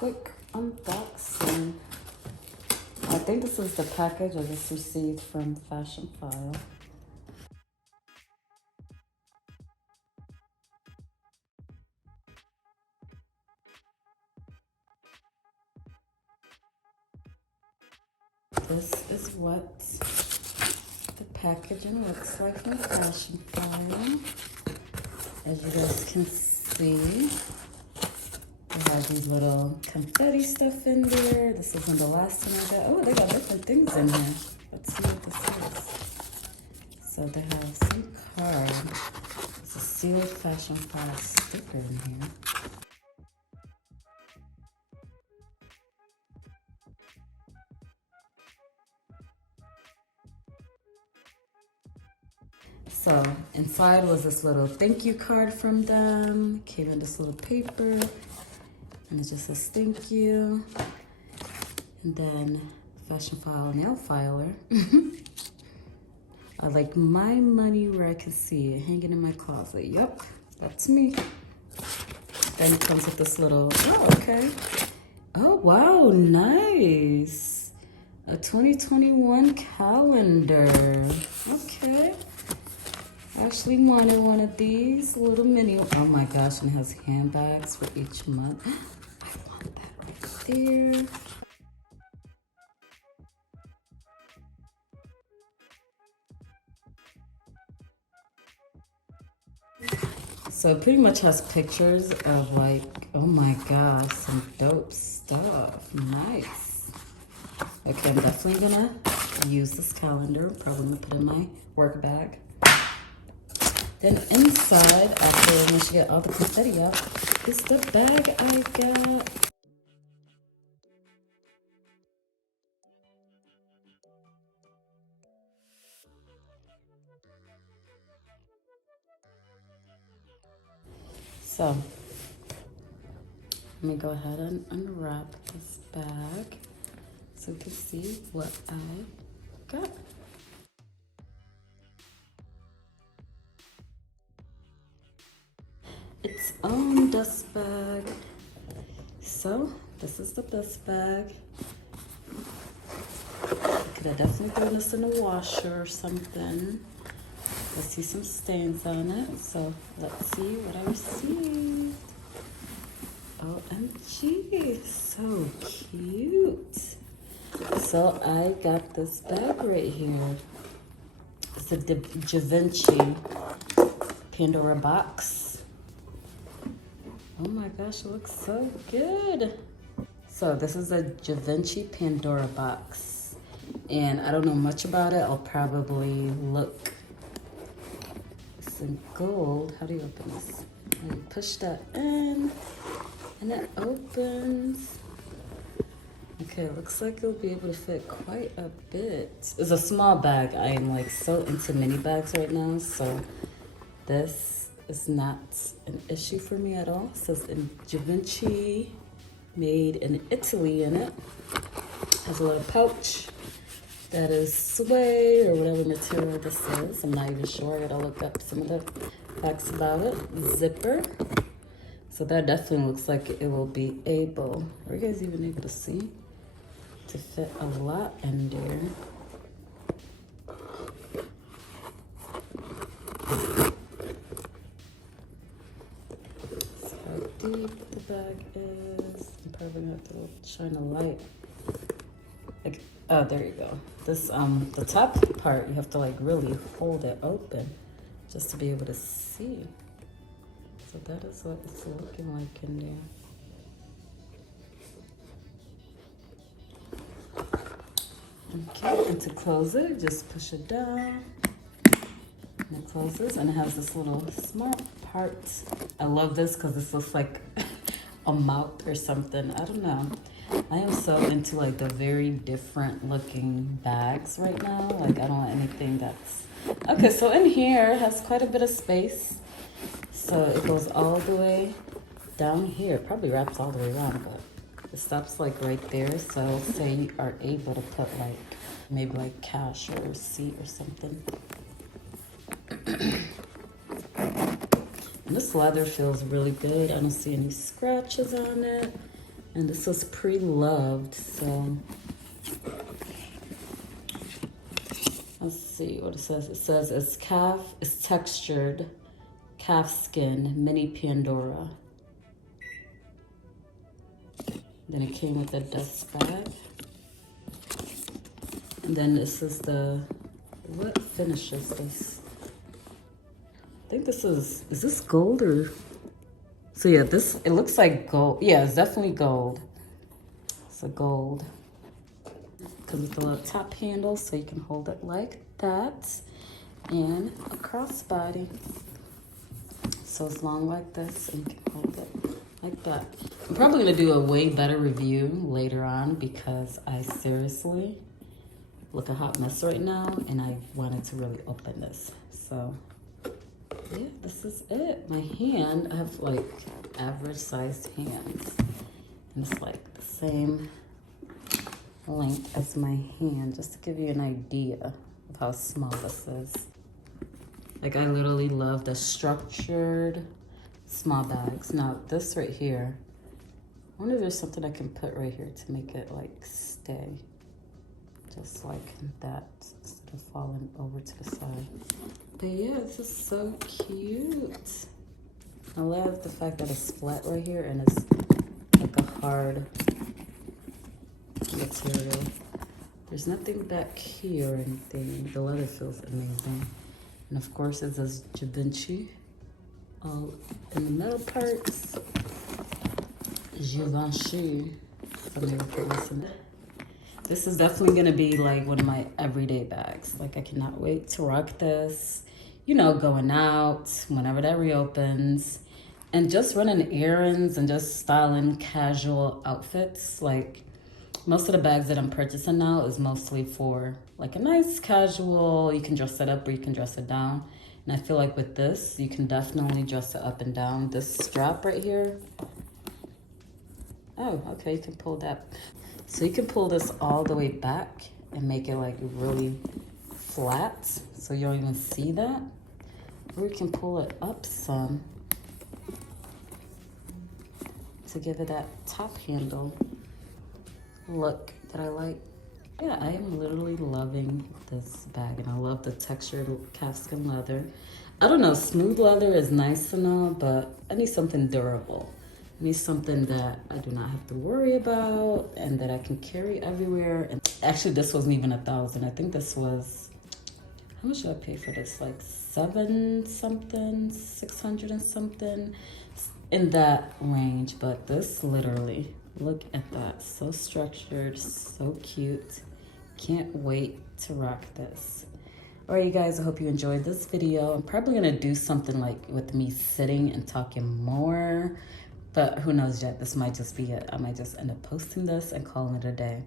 quick unboxing. I think this is the package I just received from Fashionphile. This is what the packaging looks like from Fashionphile. As you guys can see, they have these little confetti stuff in there. This isn't the last one I got. Oh, they got different things in here. Let's see what this is. So they have some card. It's a sealed Fashionphile sticker in here. So inside was this little thank you card from them. Came in this little paper, and it just says thank you. And then Fashionphile nail filer. I like my money where I can see it, hanging in my closet. Yep, that's me. Then it comes with this little, oh, okay. Oh, wow, nice. A 2021 calendar. Okay. I actually wanted one of these little mini, oh my gosh, and it has handbags for each month. I want that right there. So it pretty much has pictures of like, oh my gosh, some dope stuff. Nice. Okay, I'm definitely gonna use this calendar. Probably gonna put in my work bag. Then inside, after once you get all the confetti out, is the bag I got. So, let me go ahead and unwrap this bag so you can see what I got. Its own dust bag. So, this is the dust bag. I could have definitely thrown this in a washer or something. I see some stains on it, so let's see what I received. OMG, so cute. So I got this bag right here. It's a Givenchy Pandora box. Oh my gosh, it looks so good. So this is a Givenchy Pandora box. And I don't know much about it. I'll probably look. It's in gold. How do you open this? And you push that in and it opens. Okay, it looks like it'll be able to fit quite a bit. It's a small bag. I am like so into mini bags right now. So this is not an issue for me at all. It says in Givenchy, made in Italy in it. Has a little pouch that is suede or whatever material this is. I'm not even sure. I gotta look up some of the facts about it. Zipper. So that definitely looks like it will be able, are you guys even able to see? To fit a lot in there. See how deep the bag is. I'm probably gonna have to shine a light. Like, oh, there you go. This, the top part, you have to like really hold it open just to be able to see. So that is what it's looking like in there. Okay, and to close it, just push it down. And it closes, and it has this little smart part. I love this because this looks like a mouth or something. I don't know. I am so into like the very different looking bags right now. Like I don't want anything that's... Okay, so in here it has quite a bit of space. So it goes all the way down here. It probably wraps all the way around, but it stops like right there. So say you are able to put like maybe like cash or a receipt or something. And this leather feels really good. I don't see any scratches on it. And this was Preloved, so let's see what it says. It says it's textured calf skin, mini Pandora. Then it came with a dust bag. And then this is what finish is this? I think this is this gold or? So yeah, it looks like gold. Yeah, it's definitely gold. It's a gold. Comes with a little top handle so you can hold it like that. And a crossbody. So it's long like this and you can hold it like that. I'm probably gonna do a way better review later on because I seriously look a hot mess right now and I wanted to really open this. So yeah, this is it. My hand, I have like average sized hands. And it's like the same length as my hand, just to give you an idea of how small this is. Like I literally love the structured small bags. Now this right here, I wonder if there's something I can put right here to make it like stay. Just like that, instead of falling over to the side. But yeah, this is so cute. I love the fact that it's flat right here and it's like a hard material. There's nothing back here or anything. The leather feels amazing. And of course it says Givenchy all in the metal parts. Givenchy. This is definitely gonna be like one of my everyday bags. Like I cannot wait to rock this. You know, going out, whenever that reopens. And just running errands and just styling casual outfits. Like most of the bags that I'm purchasing now is mostly for like a nice casual, you can dress it up or you can dress it down. And I feel like with this, you can definitely dress it up and down. This strap right here. Oh, okay, you can pull that. So you can pull this all the way back and make it like really flat so you don't even see that. Or you can pull it up some to give it that top handle look that I like. Yeah, I am literally loving this bag and I love the textured calfskin leather. I don't know, smooth leather is nice and all, but I need something durable. I need something that I do not have to worry about and that I can carry everywhere. And actually this wasn't even $1,000. I think this was, how much did I pay for this? Like 7 something, 600 and something, in that range. But this literally, look at that, so structured, so cute. Can't wait to rock this. All right, you guys, I hope you enjoyed this video. I'm probably gonna do something like with me sitting and talking more, but who knows yet, this might just be it. I might just end up posting this and calling it a day.